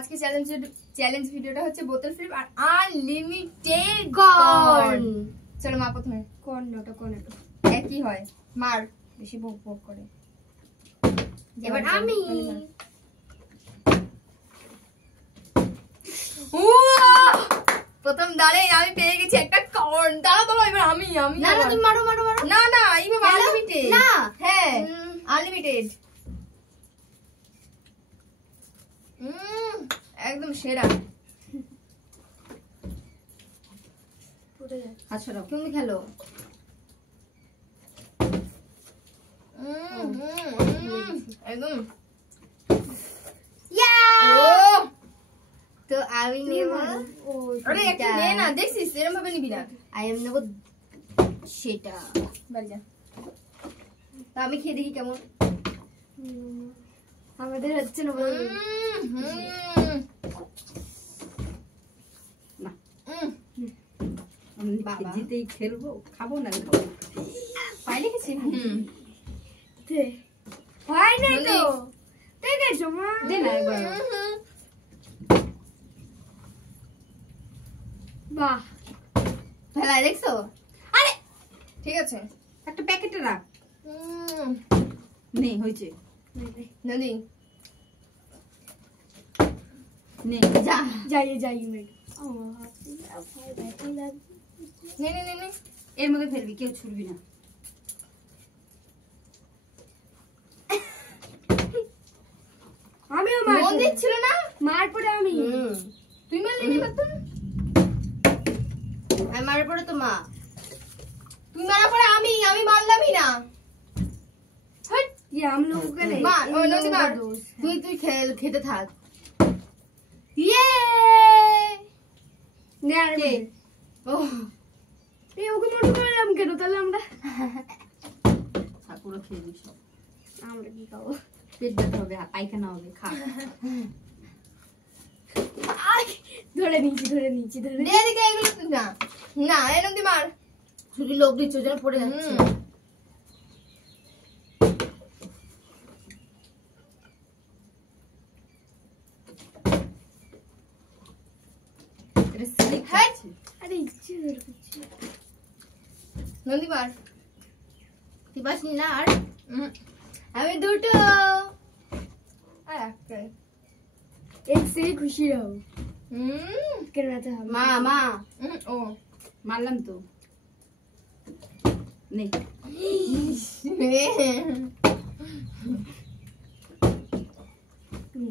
আজকে চ্যালেঞ্জ ভিডিওটা হচ্ছে বোতল ফ্লিপ আর আনলিমিটেড কর্ন। চলো মা প্রথমে কর্নটা একই হয়, মার বেশি ভোগ ভোগ করে। এবার আমি প্রথম দাঁড়ে আমি পেয়ে গেছি একটা কর্ন। দাঁড়া বাবা, এবার আমি না না তুমি মারো মারো মারো। না না এইভাবে আনলিমিটেড না হ্যাঁ আনলিমিটেড একদম সেরা। আচ্ছা তুমি খেলো। একদম তো আমি নেব। আরে একটা নে না, দেখছিস এরকম ভাবে নিবি না। আমি নেব সেটা। বাড়ি যা। তো আমি খেয়ে দেখি কেমন। আমাদের হচ্ছে না জিতেই খেলবো, খাবো না খাবো পাইলে গেছি। হয় না তো ঠিক আছে মা দে না একবার। বাহ ফেলায় দেখছো? আরে ঠিক আছে একটা প্যাকেটে রাখ। নে হয়েছে নদী নে যা যাই নে নে নে নে এর মধ্যে ফেলবি, কেউ ছুড়বি না। আমি মন দিচ্ছিল না, মার পরে আমি তুই মারলি নি বাবা। আমি মার পরে তো মা। তুই মারা পরে আমি মারলামই না। হট ये हम लोग का नहीं মার ও নদী মার। তুই খেতে থাক। ইয়ে নে আর কে ও এই ওকে মনে করলাম কেন তাহলে আমরা পুরো খেয়ে দিস। আমরা কি খাবো? পেট ব্যথা হবে, পায়খানা হবে, খা। ধরে নিয়েছি দে এদিকে এগুলো না না এ নদী মার। ছুরি লোভ দিচ্ছ যেন পড়ে যাচ্ছে। এটা স্লিপ হ্যাঁ আরে ইচ্ছে করছে নদী মার। তুই বাস নি না আর আমি দুটো আর একটা एक से खुशी रहो करना था মা মা ও মারলাম তো। নে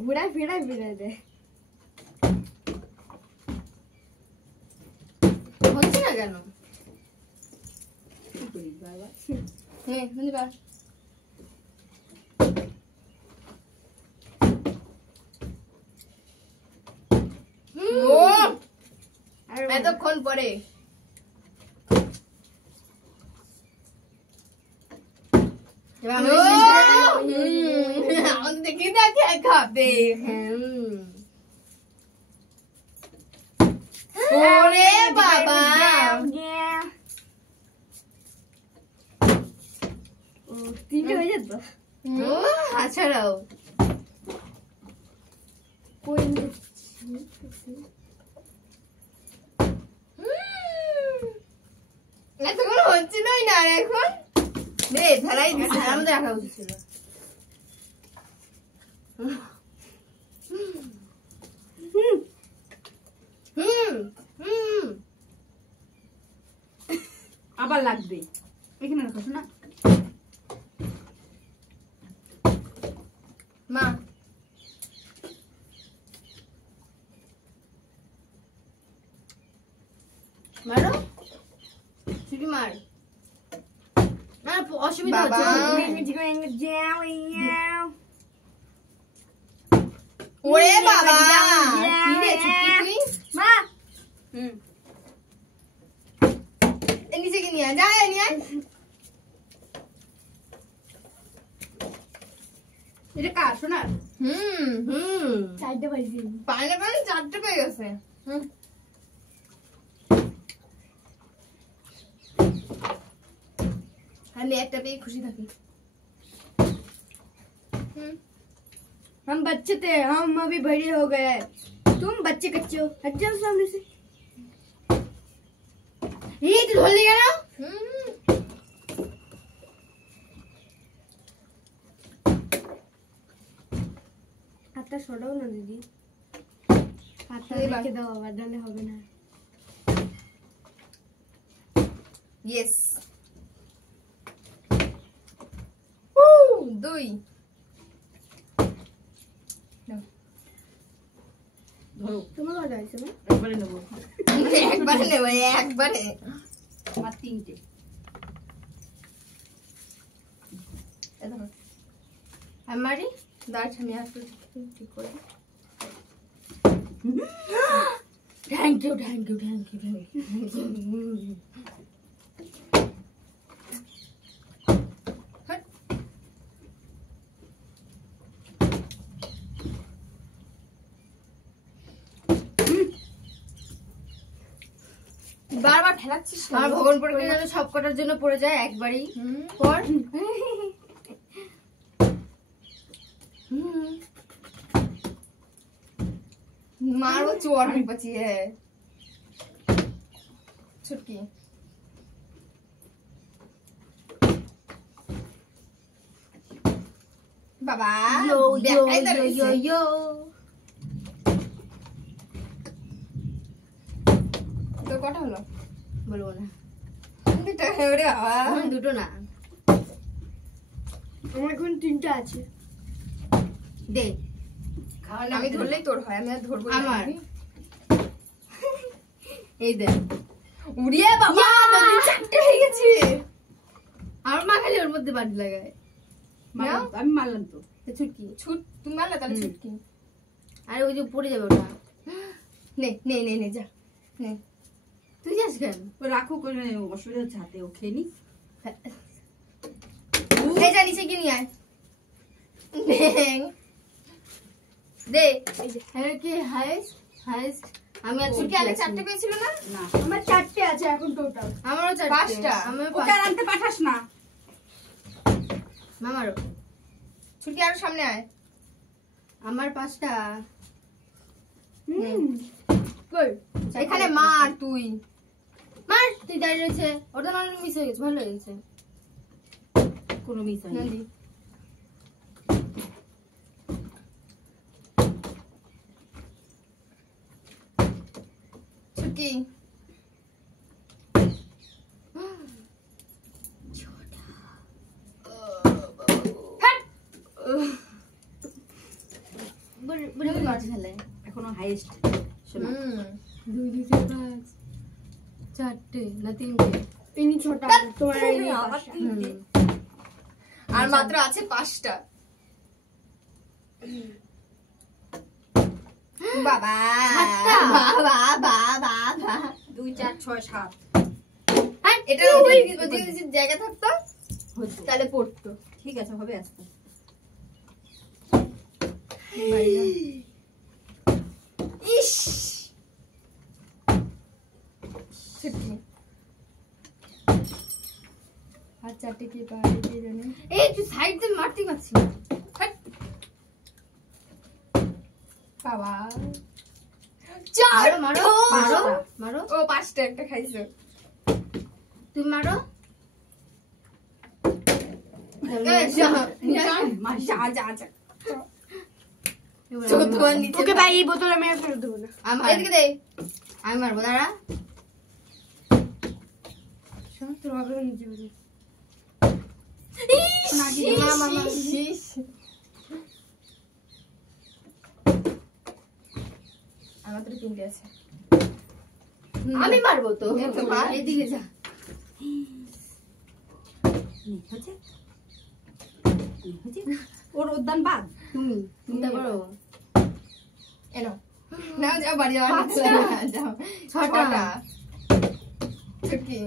घुरा फिरा दे হচ্ছে না কেন? কি করিস বাবা? নে নদী মার। ও এতক্ষণ পরে দেখি দেখে খাবে। ওরে বাবা तीनटे हो जात ও আছাড়াও कोई এতক্ষণ হচ্ছিলই না আর এখন রে ফেলাই দিচ্ছে। আমাদের রাখা উচিত ছিল। আবার লাগবে, এখানে রাখো না। মা मारो छुरी मार ना असुविधा बाबा। ওরে বাবা কি রে চুপি তুই মা নিচে কি নিয়ে যা নিয়ে এটা কার শোনার? চারটে পাইছি পাইনাপেল 4টে পেয়ে গেছে। আমি একটা পেয়ে খুশি থাকি। हम बच्चे थे, हम अभी बड़े हो गए, तुम बच्चे कच्चे हो, हट जाओ सामने से। ये तो धोल लेगा ना। হাতটা সরাও না দিদি, হাতটা রেখে দাও, আবার ডালে হবে না। ইয়েস, দুই। ধরো তোমার কটা আছে না? একবারে নেবো, একবারে নেব, একবারে। আমার 3টে। আমারই দাঁড় আমি আর একটু ঠিক করে। Thank you thank you thank you thank you. বারবার ঠেলাচ্ছিস না। আমার ভগবান পরীক্ষা যেন সব কটার জন্য পড়ে যায় একবারই পর। मारो चोर नहीं बची है छुटकी। बाबा यो यो यो यो यो। तो কটা হলো বলবো না, দুটো ওরে বাবা। আমার দুটো না, আমার এখন 3টা আছে। দে আমি ধরলেই তোর হয়, আমি আর ধরবো না। আমার। এই দে। উড়িয়ে বাবা, দুটো চারটে হয়ে গেছে। আর মা খালি ওর মধ্যে বাড়ি লাগায়। মারলাম তো, আমি মারলাম তো। ছুটকি, ছুট, তুমি মারলে তাহলে ছুটকি। আরে ওই যে পড়ে যাবে ওটা। নে নে নে নে যা নে। তুই যাস কেন? ও রাখো, কোনো অসুবিধা হচ্ছে হাতে, ও খেয়ে নি। এই যা নিচে গিয়ে নিয়ে আয়। দে। হ্যাঁ কি হাইস্ট হাইস্ট আমি আর ছুটকি আগে চারটে পেয়েছিল না? না, আমার 4টে আছে এখন টোটাল। আমারও 4টে। 5টা। আমার ওকে আর আনতে পাঠাস না। মামারও। ছুটকি আরো সামনে আয়। আমার 5টা। কই এখানে মার তুই। মার, তুই দাঁড়িয়ে রয়েছে, ওটা না মিস হয়ে গেছে, ভালো হয়ে গেছে। কোনো মিস হয়নি। নন্দী ছুটকি বুড়ি বুড়ি মাছ খেলে। এখনো হাইয়েস্ট শোনা। 2 2 3 5 4টে না 3টে। ইনি ছোটা, তোমার এই আবার 3টে। আর মাত্র আছে 5টা। বাবা বাবা বাবা 2 4 6 7 এটা যদি জায়গা থাকতো হতো। তাহলে পড়তো। ঠিক আছে, হবে আস্তে। ইস ছুটকি আর চারটে কি পারে কে জানে। এই তুই সাইড দিয়ে মারতে পারছিস না। বাবা মারো মারো মারো মারো। ও 5টা একটা খাইছো। তুমি মারো। ওকে ভাই এই বোতল আমি আর ফেরত দেবো না। এদিকে দে। আমি মারবো, দাঁড়া। শোন তোর হবে নিচে বলে। আমার তো 3টে আছে। আমি মারবো তো। মার। এদিকে যা। হচ্ছে ওর উদ্যান বাদ। তুমি চিন্তা করো। এনো নাও যাও বাড়ি যাও। যাও 6টা। ছুটকি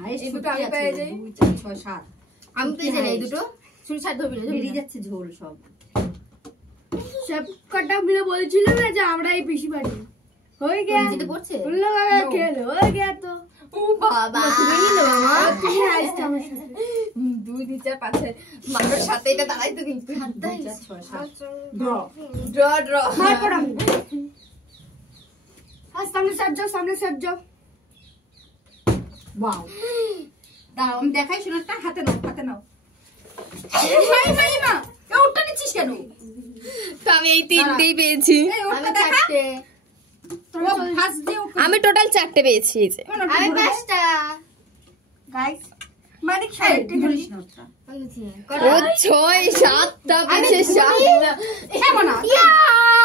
হাইয়েস্ট এই দুটো আমি পেয়ে যাই। 2 4 6 7। আমি পেয়েছি না এই দুটো। শুধু 7 ধরবি না। বেরিয়ে যাচ্ছে ঝোল সব। সব কটা মিলে বলছিল না যে আমরা এই পিসি বাড়ি। हो गया নিচেতে পড়ছে? उन लोगों का खेल हो गया तो ও বাবা হ্যাঁ আসতে আমার সাথে 2 2 4 5 6 মামার সাথে এটা দাঁড়াই তো কিন্তু 2 4 6 7 ড্র ড্র मार पड़ा हाँ सामने से हट जाओ ওয়াও দাঁড়াও আমি দেখাই শোনাটা হাতে নাও মাই মা এ ওটা নিচ্ছিস কেন তো আমি এই তিনটেই পেয়েছি এই ওটা দেখা ও ফার্স্ট ডে আমি টোটাল 4টে পেয়েছি এই যে আমি পাঁচটা গাইস মানে খাইতে বলিস না ওটা ও 6 7টা পেয়েছে 7টা এমন না यार